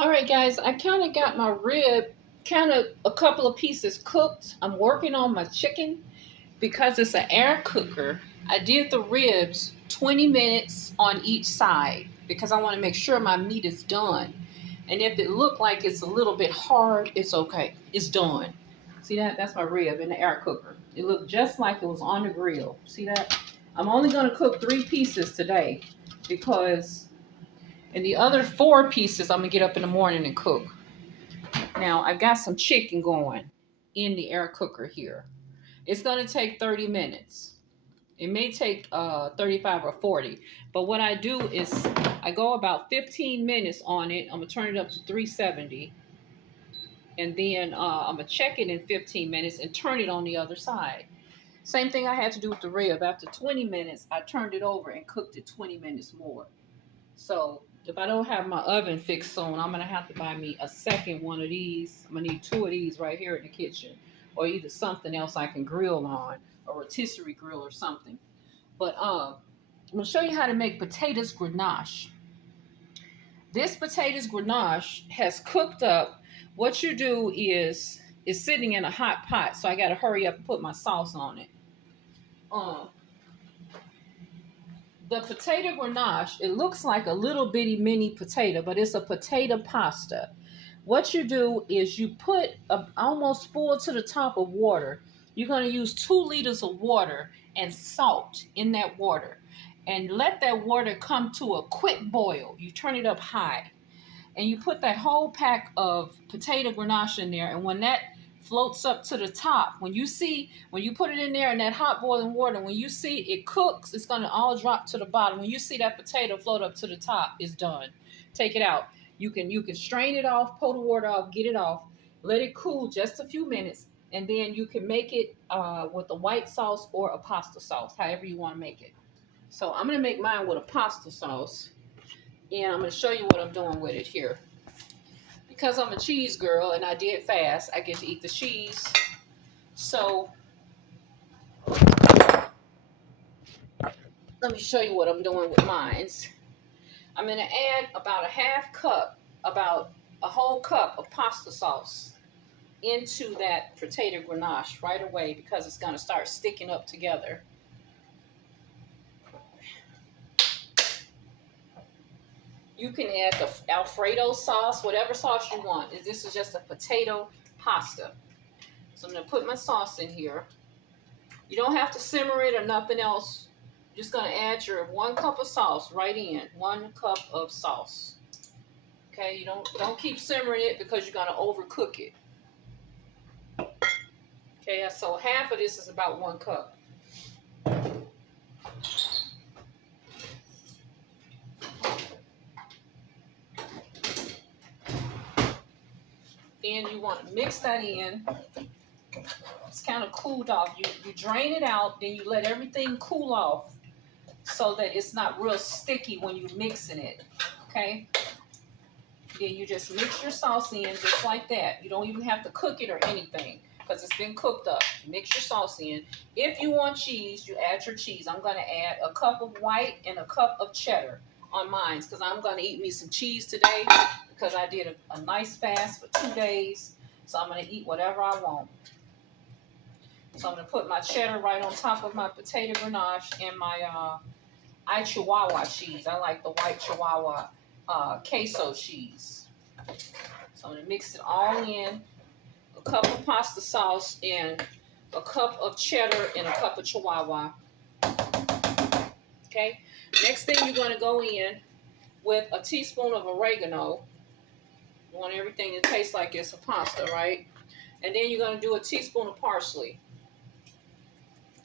All right, guys, I kind of got my rib, kind of a couple of pieces cooked. I'm working on my chicken because it's an air cooker. I did the ribs 20 minutes on each side because I want to make sure my meat is done. And if it looked like it's a little bit hard, it's okay. It's done. See that? That's my rib in the air cooker. It looked just like it was on the grill. See that? I'm only going to cook 3 pieces today because and the other 4 pieces I'm going to get up in the morning and cook. Now, I've got some chicken going in the air cooker here. It's going to take 30 minutes. It may take 35 or 40. But what I do is I go about 15 minutes on it. I'm going to turn it up to 370. And then I'm going to check it in 15 minutes and turn it on the other side. Same thing I had to do with the rib. After 20 minutes, I turned it over and cooked it 20 minutes more. So if I don't have my oven fixed soon, I'm going to have to buy me a second one of these. I'm going to need 2 of these right here in the kitchen. Or either something else I can grill on. A rotisserie grill or something. But I'm going to show you how to make potatoes grenache. This potatoes grenache has cooked up. What you do is it's sitting in a hot pot. So I got to hurry up and put my sauce on it. The potato grenache, it looks like a little bitty mini potato, but it's a potato pasta. What you do is you put almost full to the top of water. You're going to use 2 liters of water and salt in that water. And let that water come to a quick boil. You turn it up high. And you put that whole pack of potato grenache in there. And when that floats up to the top, when you put it in there in that hot boiling water, when you see it cooks, it's going to all drop to the bottom. When you see that potato float up to the top, it's done. Take it out. You can strain it off, pull the water off, get it off, let it cool just a few minutes, and then you can make it with a white sauce or a pasta sauce, however you want to make it. So I'm going to make mine with a pasta sauce, and I'm going to show you what I'm doing with it here. Because I'm a cheese girl and I did fast, I get to eat the cheese. So let me show you what I'm doing with mine. I'm going to add about a whole cup of pasta sauce into that potato grenache right away because it's going to start sticking up together. You can add the Alfredo sauce, whatever sauce you want. This is just a potato pasta. So I'm going to put my sauce in here. You don't have to simmer it or nothing else. You're just going to add your 1 cup of sauce right in. 1 cup of sauce. Okay, you don't keep simmering it because you're going to overcook it. Okay, so half of this is about 1 cup. Then you want to mix that in. It's kind of cooled off. You drain it out, then you let everything cool off so that it's not real sticky when you're mixing it. Okay? Then you just mix your sauce in just like that. You don't even have to cook it or anything because it's been cooked up. Mix your sauce in. If you want cheese, you add your cheese. I'm going to add a cup of white and a cup of cheddar on mine because I'm going to eat me some cheese today because I did a nice fast for 2 days. So I'm going to eat whatever I want. So I'm going to put my cheddar right on top of my potato grenache and my Chihuahua cheese. I like the white Chihuahua queso cheese. So I'm going to mix it all in. A cup of pasta sauce and a cup of cheddar and a cup of Chihuahua. Okay. Next thing you're going to go in with a teaspoon of oregano. You want everything to taste like it's a pasta, right? And then you're going to do a teaspoon of parsley.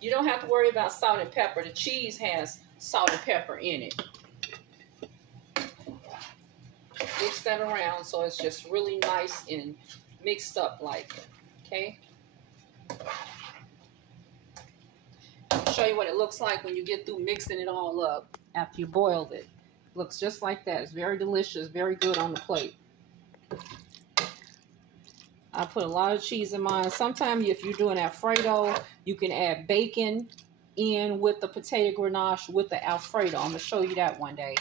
You don't have to worry about salt and pepper. The cheese has salt and pepper in it. Mix that around so it's just really nice and mixed up like, okay? I'll show you what it looks like when you get through mixing it all up after you boiled it. It looks just like that. It's very delicious, very good on the plate. I put a lot of cheese in mine. Sometimes if you're doing Alfredo, you can add bacon in with the potato grenache with the Alfredo. I'm gonna show you that one day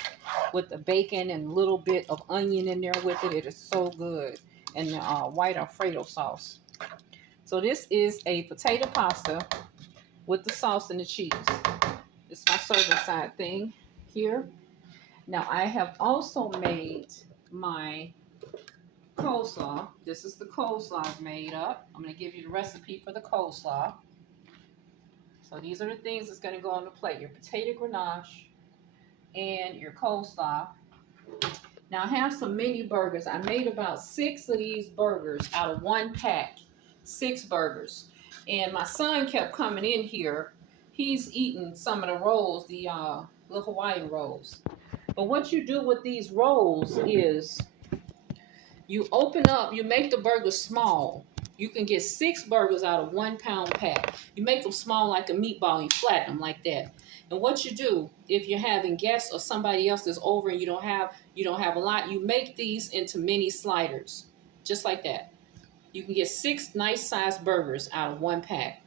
with the bacon and a little bit of onion in there with it. It is so good. And the white Alfredo sauce. So this is a potato pasta with the sauce and the cheese. This is my serving side thing here. Now I have also made my coleslaw. This is the coleslaw I've made up. I'm going to give you the recipe for the coleslaw. So these are the things that's going to go on the plate. Your potato grenache and your coleslaw. Now I have some mini burgers. I made about 6 of these burgers out of 1 pack. 6 burgers. And my son kept coming in here. He's eating some of the rolls, the Hawaiian rolls. But what you do with these rolls is you open up, you make the burgers small. You can get 6 burgers out of 1 pound pack. You make them small like a meatball, you flatten them like that. And what you do, if you're having guests or somebody else that's over and you don't have a lot, you make these into mini sliders, just like that. You can get 6 nice sized burgers out of 1 pack.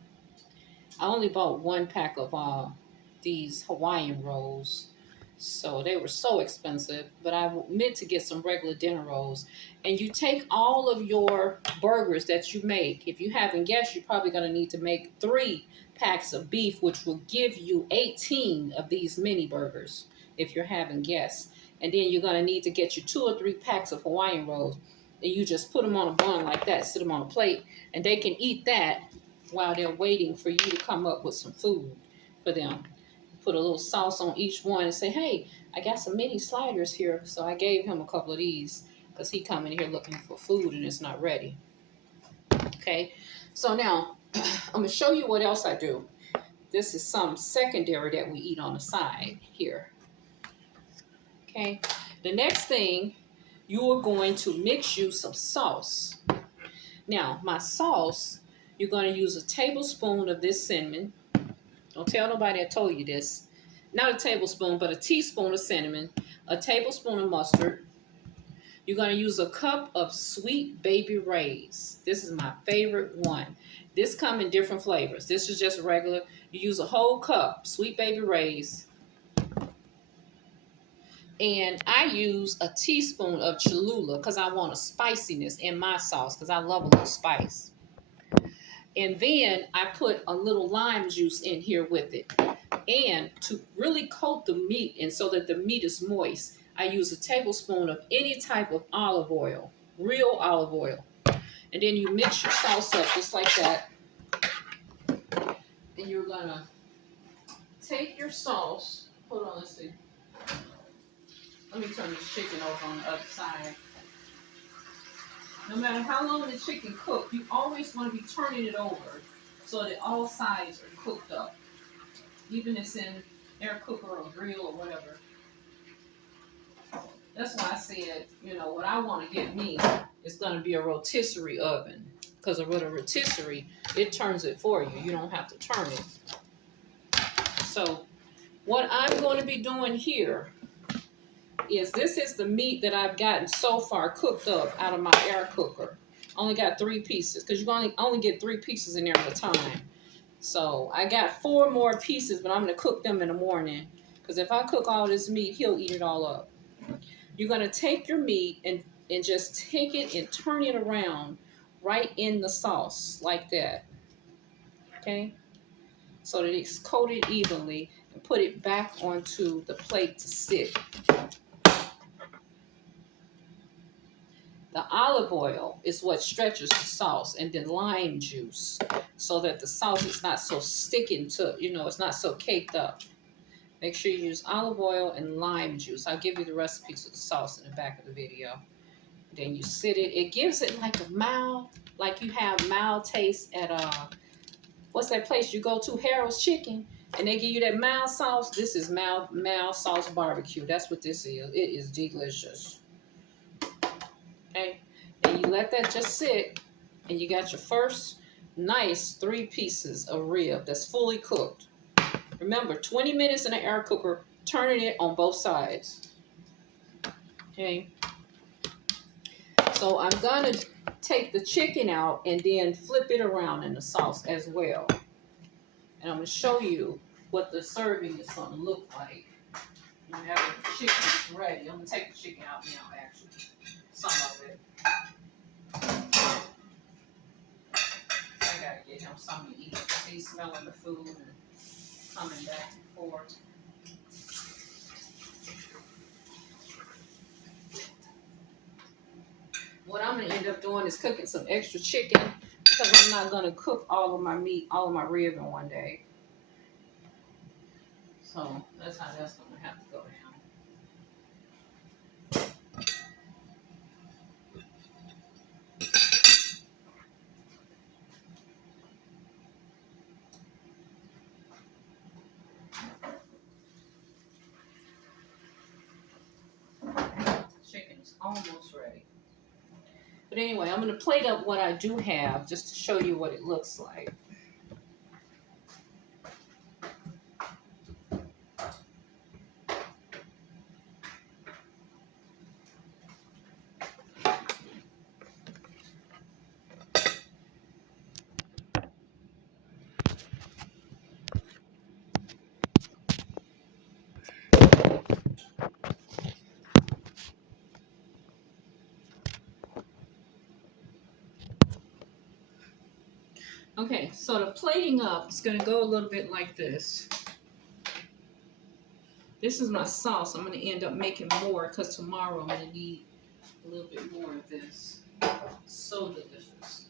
I only bought 1 pack of these Hawaiian rolls. So they were so expensive, but I meant to get some regular dinner rolls. And you take all of your burgers that you make. If you haven't guessed, you're probably going to need to make 3 packs of beef, which will give you 18 of these mini burgers if you're having guests. And then you're going to need to get you 2 or 3 packs of Hawaiian rolls. And you just put them on a bun like that, sit them on a plate, and they can eat that while they're waiting for you to come up with some food for them. Put a little sauce on each one and say, hey, I got some mini sliders here. So I gave him a couple of these because he come in here looking for food and it's not ready. Okay, so now I'm going to show you what else I do. This is some secondary that we eat on the side here. Okay, the next thing, you are going to mix you some sauce. Now, my sauce, you're going to use a tablespoon of this cinnamon. Don't tell nobody I told you this. Not a tablespoon, but a teaspoon of cinnamon, a tablespoon of mustard. You're going to use a cup of sweet baby rays. This is my favorite one. This comes in different flavors. This is just regular. You use a whole cup, sweet baby rays. And I use a teaspoon of Cholula because I want a spiciness in my sauce because I love a little spice. And then I put a little lime juice in here with it. And to really coat the meat and so that the meat is moist, I use a tablespoon of any type of olive oil, real olive oil. And then you mix your sauce up just like that. And you're going to take your sauce. Hold on, let's see. Let me turn this chicken over on the other side. No matter how long the chicken cooks, you always want to be turning it over so that all sides are cooked up. Even if it's in air cooker or grill or whatever. That's why I said, you know, what I want to get me is going to be a rotisserie oven. Because with a rotisserie, it turns it for you. You don't have to turn it. So what I'm going to be doing here is this is the meat that I've gotten so far cooked up out of my air cooker. Only got 3 pieces because you only get 3 pieces in there at a time. So I got 4 more pieces, but I'm going to cook them in the morning because if I cook all this meat, he'll eat it all up. You're going to take your meat and just take it and turn it around right in the sauce like that. Okay? So that it's coated evenly and put it back onto the plate to sit. The olive oil is what stretches the sauce, and then lime juice so that the sauce is not so sticking to, you know, it's not so caked up. Make sure you use olive oil and lime juice. I'll give you the recipes of the sauce in the back of the video. Then you sit it. It gives it like a mild, like you have mild taste at, what's that place you go to, Harold's Chicken, and they give you that mild sauce. This is mild sauce barbecue. That's what this is. It is delicious. Okay, and you let that just sit, and you got your first nice 3 pieces of rib that's fully cooked. Remember, 20 minutes in an air cooker, turning it on both sides. Okay, so I'm gonna take the chicken out and then flip it around in the sauce as well. And I'm gonna show you what the serving is going to look like. Whenever the chicken is ready, I'm going to take the chicken out now, actually. Some of it. I got to get him something to eat. He's smelling the food and coming back and forth. What I'm going to end up doing is cooking some extra chicken because I'm not going to cook all of my meat, all of my rib in one day. So that's how that's going to have to go down. Chicken is almost ready. But anyway, I'm going to plate up what I do have just to show you what it looks like. Okay, so the plating up is going to go a little bit like this. This is my sauce. I'm going to end up making more because tomorrow I'm going to need a little bit more of this. So delicious.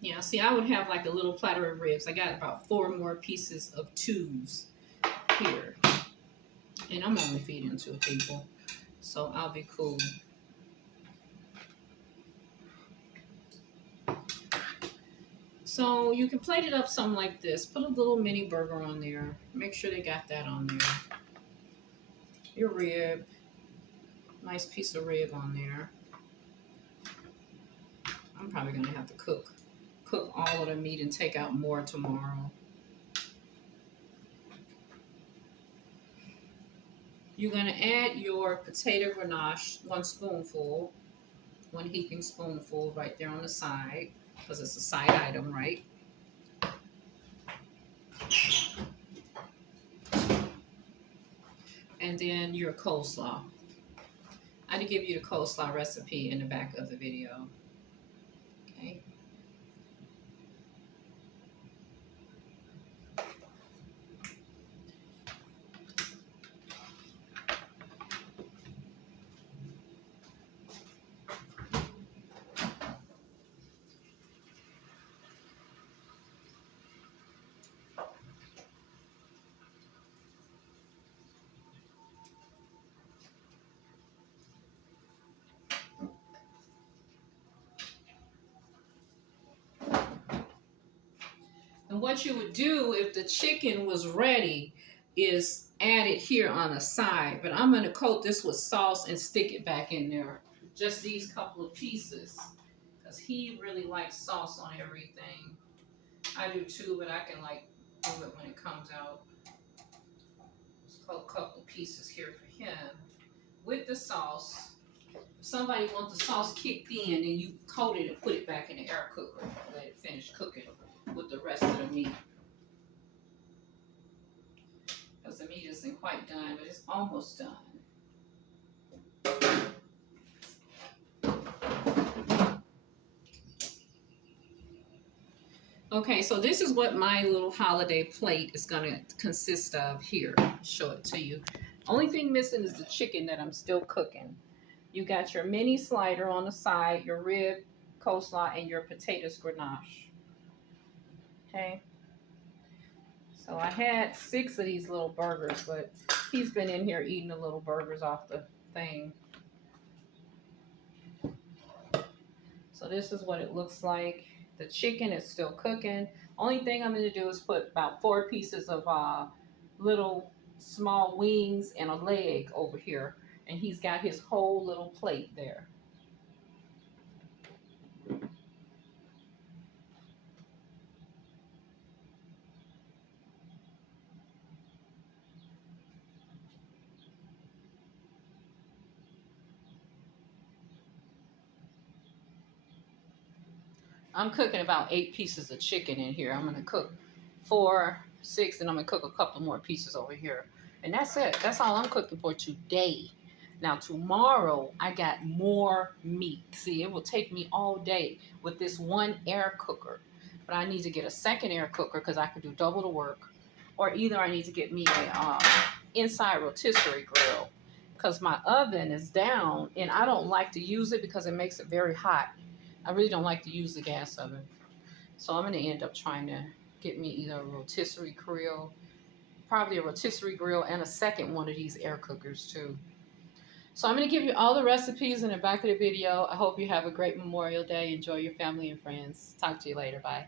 Yeah, see, I would have like a little platter of ribs. I got about 4 more pieces of twos here. And I'm only feeding 2 people, so I'll be cool. So you can plate it up something like this. Put a little mini burger on there. Make sure they got that on there. Your rib. Nice piece of rib on there. I'm probably going to have to cook all of the meat and take out more tomorrow. You're going to add your potato grenache, 1 spoonful, 1 heaping spoonful right there on the side, because it's a side item, right? And then your coleslaw. I did give you the coleslaw recipe in the back of the video. Okay. And what you would do if the chicken was ready is add it here on the side. But I'm going to coat this with sauce and stick it back in there. Just these couple of pieces. Because he really likes sauce on everything. I do too, but I can like do it when it comes out. Just coat a couple of pieces here for him. With the sauce. If somebody wants the sauce kicked in, then you coat it and put it back in the air cooker. Let it finish cooking with the rest of the meat. Because the meat isn't quite done, but it's almost done. Okay, so this is what my little holiday plate is going to consist of here. I'll show it to you. Only thing missing is the chicken that I'm still cooking. You got your mini slider on the side, your rib, coleslaw, and your potatoes grenache. Okay. So I had 6 of these little burgers, but he's been in here eating the little burgers off the thing. So this is what it looks like. The chicken is still cooking. Only thing I'm going to do is put about 4 pieces of little small wings and a leg over here. And he's got his whole little plate there. I'm cooking about 8 pieces of chicken in here. I'm gonna cook 4, 6, and I'm gonna cook a couple more pieces over here. And that's it. That's all I'm cooking for today. Now tomorrow I got more meat. See, it will take me all day with this one air cooker. But I need to get a second air cooker because I can do double the work. Or either I need to get me a inside rotisserie grill because my oven is down and I don't like to use it because it makes it very hot. I really don't like to use the gas oven. So I'm going to end up trying to get me either a rotisserie grill, probably a rotisserie grill, and a second one of these air cookers too. So I'm going to give you all the recipes in the back of the video. I hope you have a great Memorial Day. Enjoy your family and friends. Talk to you later. Bye.